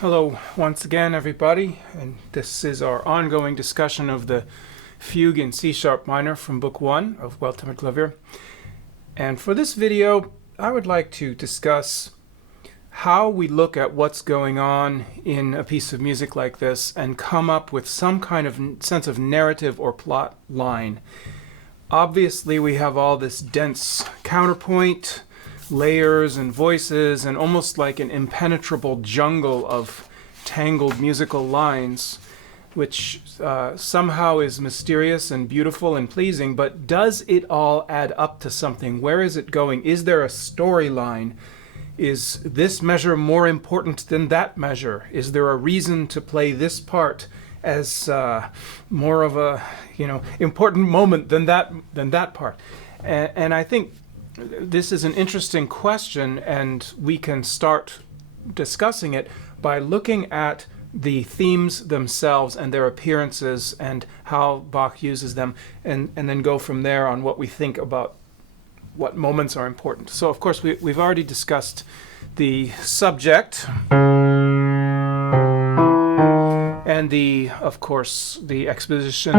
Hello once again, everybody, and this is our ongoing discussion of the Fugue in C-sharp minor from Book 1 of Well-Tempered Clavier. And for this video, I would like to discuss how we look at what's going on in a piece of music like this and come up with some kind of sense of narrative or plot line. Obviously, we have all this dense counterpoint, layers and voices, and almost like an impenetrable jungle of tangled musical lines, which somehow is mysterious and beautiful and pleasing, but does it all add up to something? Where is it going? Is there a storyline? Is this measure more important than that measure? Is there a reason to play this part as more of a important moment than that part? And I think this is an interesting question, and we can start discussing it by looking at the themes themselves and their appearances and how Bach uses them, and then go from there on what we think about what moments are important. So, of course, we've already discussed the subject and the exposition,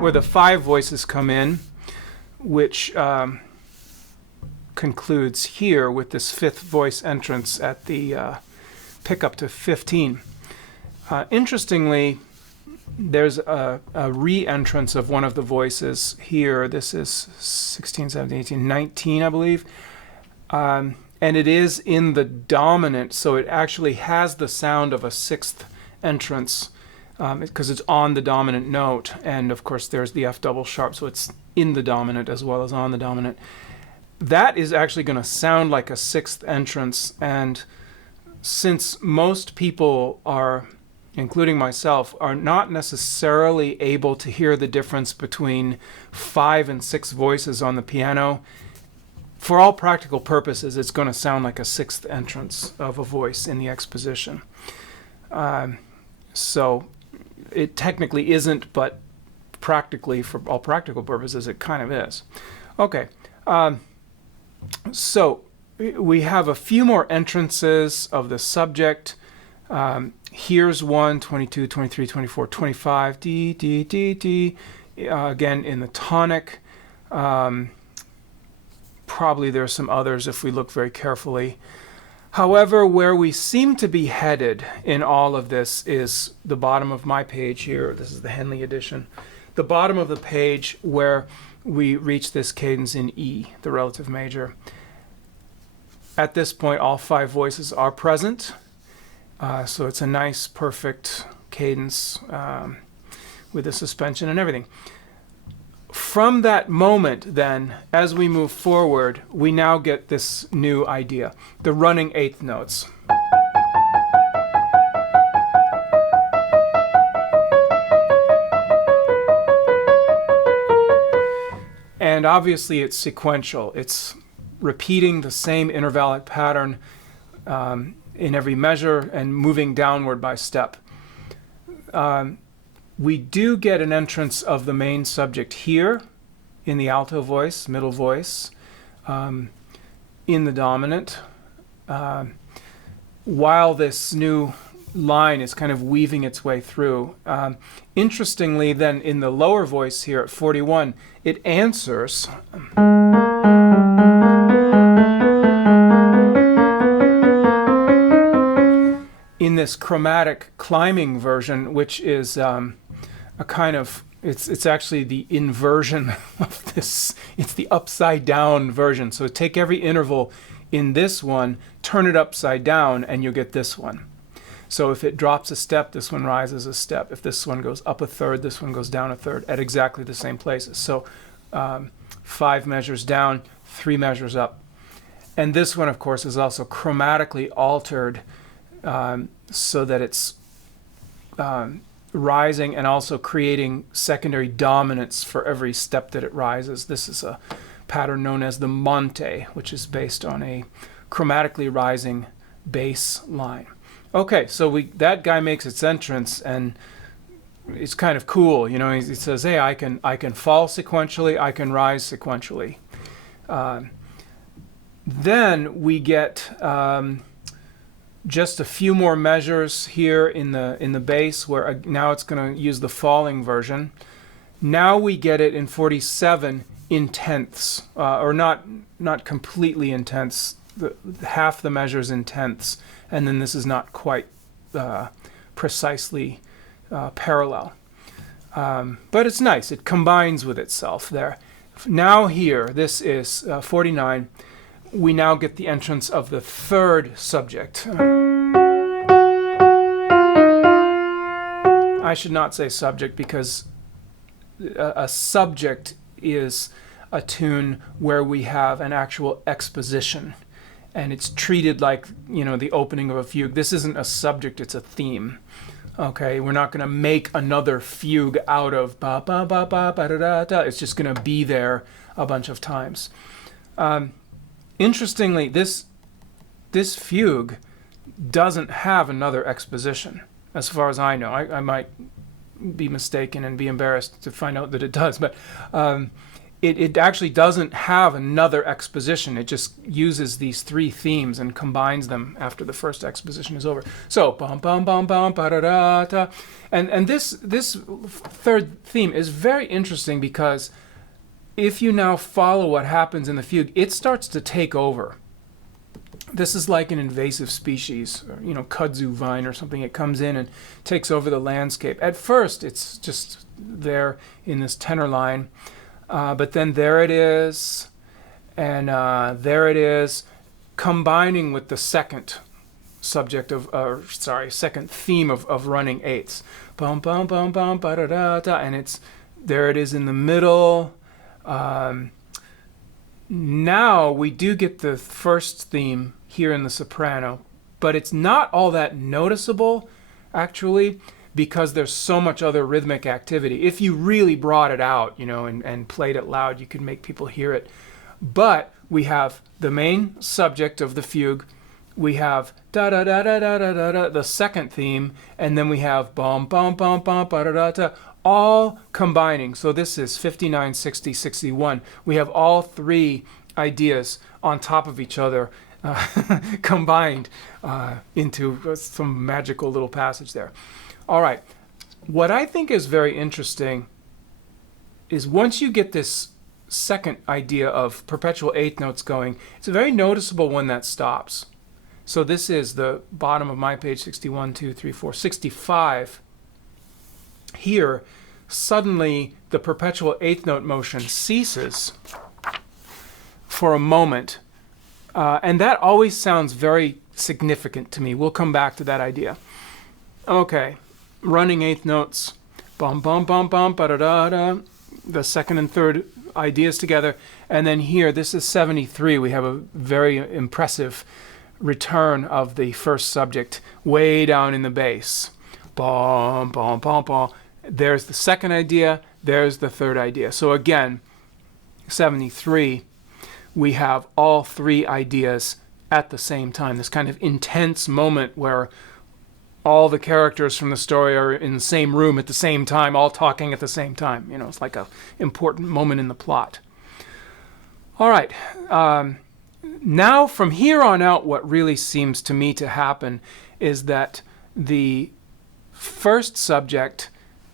where the five voices come in, which concludes here with this fifth voice entrance at the pickup to 15. Interestingly, there's a re-entrance of one of the voices here. This is 16, 17, 18, 19, I believe. And it is in the dominant, so it actually has the sound of a sixth entrance because it's on the dominant note. And of course, there's the F double sharp, so it's in the dominant as well as on the dominant. That is actually going to sound like a sixth entrance, and since most people are, including myself, are not necessarily able to hear the difference between 5 and 6 voices on the piano, for all practical purposes, it's going to sound like a sixth entrance of a voice in the exposition. So it technically isn't, but practically, for all practical purposes, it kind of is. Okay, so we have a few more entrances of the subject. Here's 1, 22, 23, 24, 25, D, D, D, D, again in the tonic. Probably there are some others if we look very carefully. However, where we seem to be headed in all of this is the bottom of my page here. This is the Henley edition. The bottom of the page where we reach this cadence in E, the relative major. At this point, all 5 voices are present. So it's a nice, perfect cadence with the suspension and everything. From that moment, then, as we move forward, we now get this new idea, the running eighth notes. And obviously it's sequential. It's repeating the same intervallic pattern in every measure and moving downward by step. We do get an entrance of the main subject here in the alto voice, middle voice, in the dominant, while this new line is kind of weaving its way through. Interestingly, then, in the lower voice here at 41, it answers in this chromatic climbing version, which is a kind of, it's actually the inversion of this. It's the upside down version. So take every interval in this one, turn it upside down, and you'll get this one. So if it drops a step, this one rises a step. If this one goes up a third, this one goes down a third at exactly the same places. So 5 measures down, 3 measures up. And this one, of course, is also chromatically altered so that it's rising and also creating secondary dominance for every step that it rises. This is a pattern known as the Monte, which is based on a chromatically rising bass line. Okay, so that guy makes its entrance, and it's kind of cool. You know, he says, "Hey, I can fall sequentially, I can rise sequentially." Then we get just a few more measures here in the bass, where now it's going to use the falling version. Now we get it in 47 in tenths, or not completely in tenths. Half the measures in tenths, and then this is not quite precisely parallel. But it's nice. It combines with itself there. Now here, this is 49. We now get the entrance of the third subject. I should not say subject, because a subject is a tune where we have an actual exposition, and it's treated like, you know, the opening of a fugue. This isn't a subject, it's a theme. Okay, we're not going to make another fugue out of ba ba ba ba ba da da da. It's just going to be there a bunch of times. Interestingly, this fugue doesn't have another exposition, as far as I know. I might be mistaken and be embarrassed to find out that it does, but it actually doesn't have another exposition. It just uses these three themes and combines them after the first exposition is over. So bum bum bum bum ba da da da, and this third theme is very interesting, because if you now follow what happens in the fugue, it starts to take over. This is like an invasive species, or, you know, kudzu vine or something. It comes in and takes over the landscape. At first, it's just there in this tenor line, but then there it is, and there it is, combining with the second subject of, second theme of running eighths. Bum bum bum bum ba da da da, and there it is in the middle. Now we do get the first theme here in the soprano, but it's not all that noticeable, actually, because there's so much other rhythmic activity. If you really brought it out, you know, and played it loud, you could make people hear it. But we have the main subject of the fugue, we have da da da da da da da da, the second theme, and then we have bum bum bum bum ba da da da, all combining. So this is 59, 60, 61. We have all three ideas on top of each other, combined into some magical little passage there. All right. What I think is very interesting is once you get this second idea of perpetual eighth notes going, it's very noticeable when that stops. So this is the bottom of my page, 61, 2, 3, 4, 65. Here, suddenly the perpetual eighth note motion ceases for a moment, and that always sounds very significant to me. We'll come back to that idea. Okay, running eighth notes, bum bum bum bum ba da da da, the second and third ideas together, and then here, this is 73. We have a very impressive return of the first subject way down in the bass. Bum bum bum bum. There's the second idea, there's the third idea. So again, 73, we have all three ideas at the same time. This kind of intense moment where all the characters from the story are in the same room at the same time, all talking at the same time. You know, it's like an important moment in the plot. All right. Now, from here on out, what really seems to me to happen is that the first subject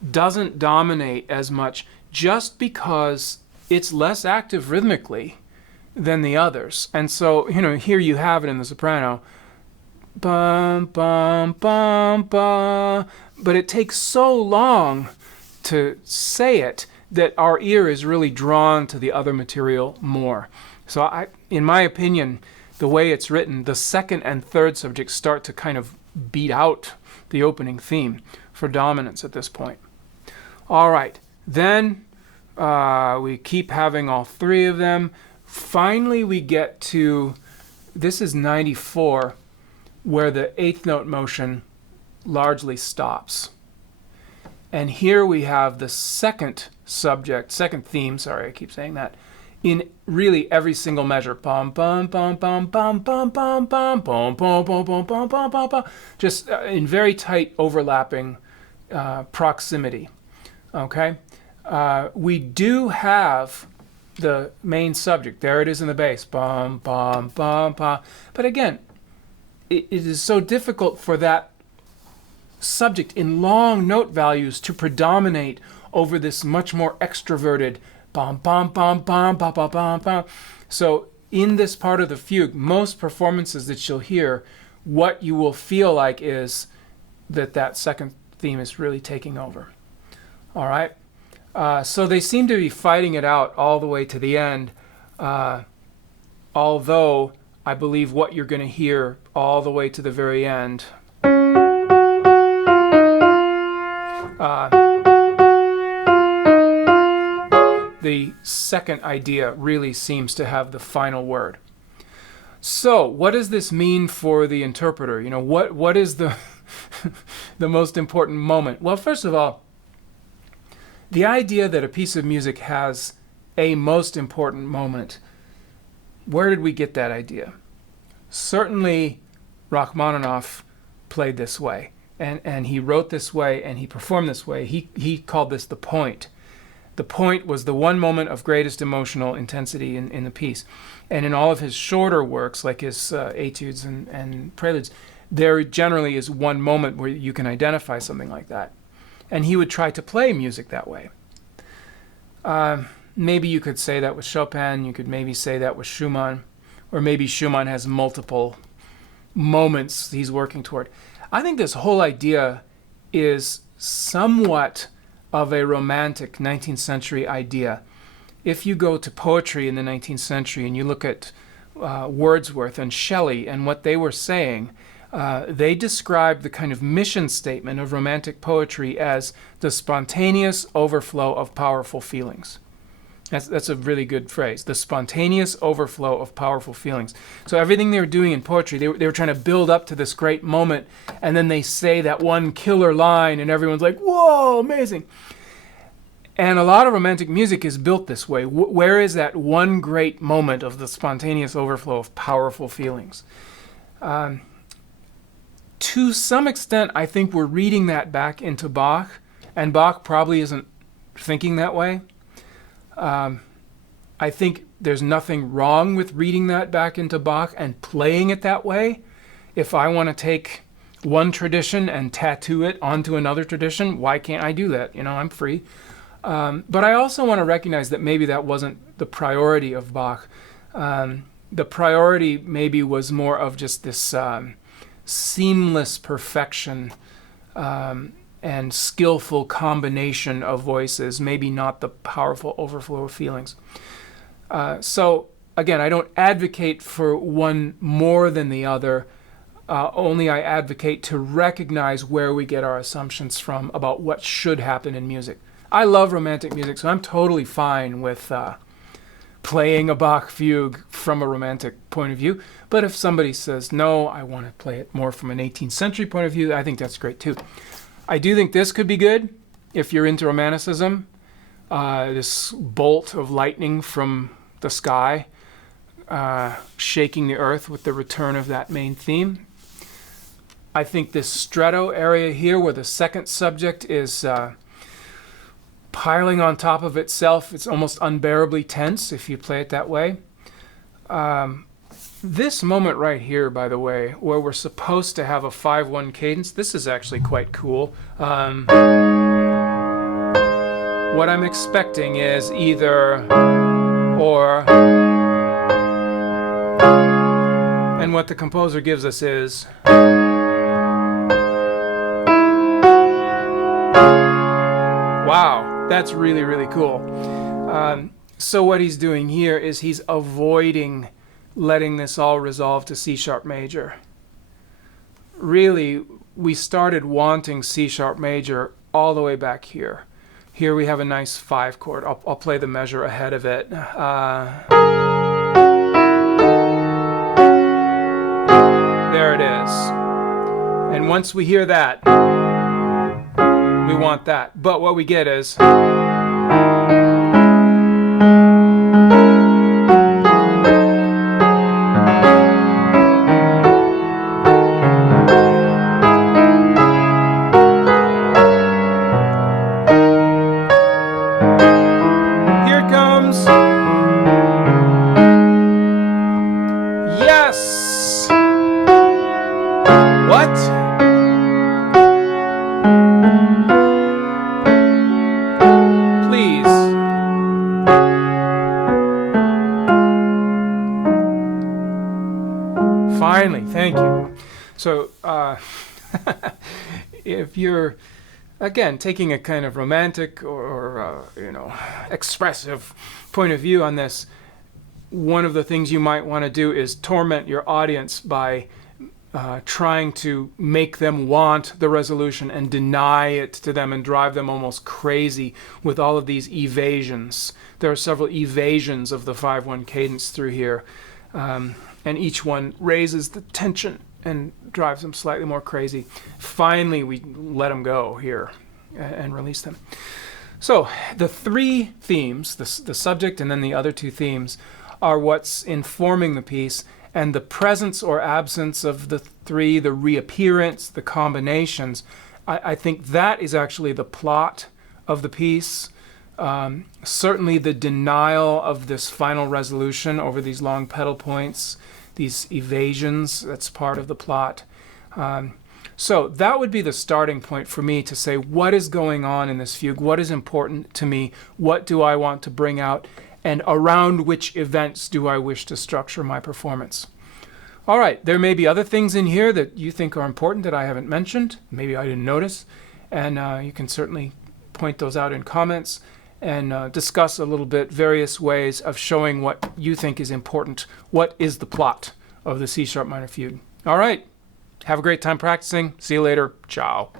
doesn't dominate as much, just because it's less active rhythmically than the others. And so, you know, here you have it in the soprano, bum bum bum bum, but it takes so long to say it that our ear is really drawn to the other material more. So in my opinion, the way it's written, the second and third subjects start to kind of beat out the opening theme for dominance at this point. All right, then we keep having all three of them. Finally, we get to, this is 94, where the eighth note motion largely stops. And here we have the second theme, sorry, I keep saying that, in really every single measure. Bum bum bum bum bum bum bum bum bum bum bum bum bum bum bum bum, just in very tight overlapping proximity. Okay, we do have the main subject. There it is in the bass. Bum bum bum bum. But again, it is so difficult for that subject in long note values to predominate over this much more extroverted bum bum bum bum bum bum bum bum. So in this part of the fugue, most performances that you'll hear, what you will feel like is that second theme is really taking over. All right. So they seem to be fighting it out all the way to the end, although I believe what you're going to hear all the way to the very end the second idea really seems to have the final word. So what does this mean for the interpreter? You know, what is the the most important moment? Well, first of all, the idea that a piece of music has a most important moment, where did we get that idea? Certainly Rachmaninoff played this way, and he wrote this way, and he performed this way. He called this the point. The point was the one moment of greatest emotional intensity in the piece. And in all of his shorter works, like his etudes and preludes, there generally is one moment where you can identify something like that. And he would try to play music that way. Maybe you could say that with Chopin, you could maybe say that with Schumann, or maybe Schumann has multiple moments he's working toward. I think this whole idea is somewhat of a romantic 19th century idea. If you go to poetry in the 19th century and you look at Wordsworth and Shelley and what they were saying, they described the kind of mission statement of romantic poetry as the spontaneous overflow of powerful feelings. That's a really good phrase, the spontaneous overflow of powerful feelings. So everything they were doing in poetry, they were trying to build up to this great moment, and then they say that one killer line, and everyone's like, whoa, amazing. And a lot of romantic music is built this way. Where is that one great moment of the spontaneous overflow of powerful feelings? To some extent, I think we're reading that back into Bach, and Bach probably isn't thinking that way. I think there's nothing wrong with reading that back into Bach and playing it that way. If I want to take one tradition and tattoo it onto another tradition, why can't I do that? You know, I'm free. But I also want to recognize that maybe that wasn't the priority of Bach. The priority maybe was more of just this seamless perfection and skillful combination of voices, maybe not the powerful overflow of feelings. So again, I don't advocate for one more than the other. Only I advocate to recognize where we get our assumptions from about what should happen in music. I love romantic music, so I'm totally fine with playing a Bach fugue from a romantic point of view. But if somebody says, no, I want to play it more from an 18th century point of view, I think that's great too. I do think this could be good if you're into romanticism. This bolt of lightning from the sky, shaking the earth with the return of that main theme. I think this stretto area here where the second subject is piling on top of itself, it's almost unbearably tense if you play it that way. This moment right here, by the way, where we're supposed to have a 5-1 cadence, this is actually quite cool. What I'm expecting is either or, and what the composer gives us is wow, that's really, really cool. So what he's doing here is he's avoiding letting this all resolve to C sharp major. Really, we started wanting C sharp major all the way back here. Here we have a nice 5 chord. I'll play the measure ahead of it. There it is. And once we hear that, we want that. But what we get is yes! Please. Finally, thank you. So, if you're, again, taking a kind of romantic or expressive point of view on this, one of the things you might want to do is torment your audience by trying to make them want the resolution and deny it to them and drive them almost crazy with all of these evasions. There are several evasions of the 5/1 cadence through here, and each one raises the tension and drives them slightly more crazy. Finally, we let them go here and release them. So the three themes, the subject and then the other two themes, are what's informing the piece, and the presence or absence of the three, the reappearance, the combinations, I think that is actually the plot of the piece. Certainly the denial of this final resolution over these long pedal points, these evasions, that's part of the plot. So that would be the starting point for me to say, what is going on in this fugue? What is important to me? What do I want to bring out? And around which events do I wish to structure my performance? All right, there may be other things in here that you think are important that I haven't mentioned. Maybe I didn't notice. And you can certainly point those out in comments and discuss a little bit various ways of showing what you think is important. What is the plot of the C# minor fugue? All right, have a great time practicing. See you later. Ciao.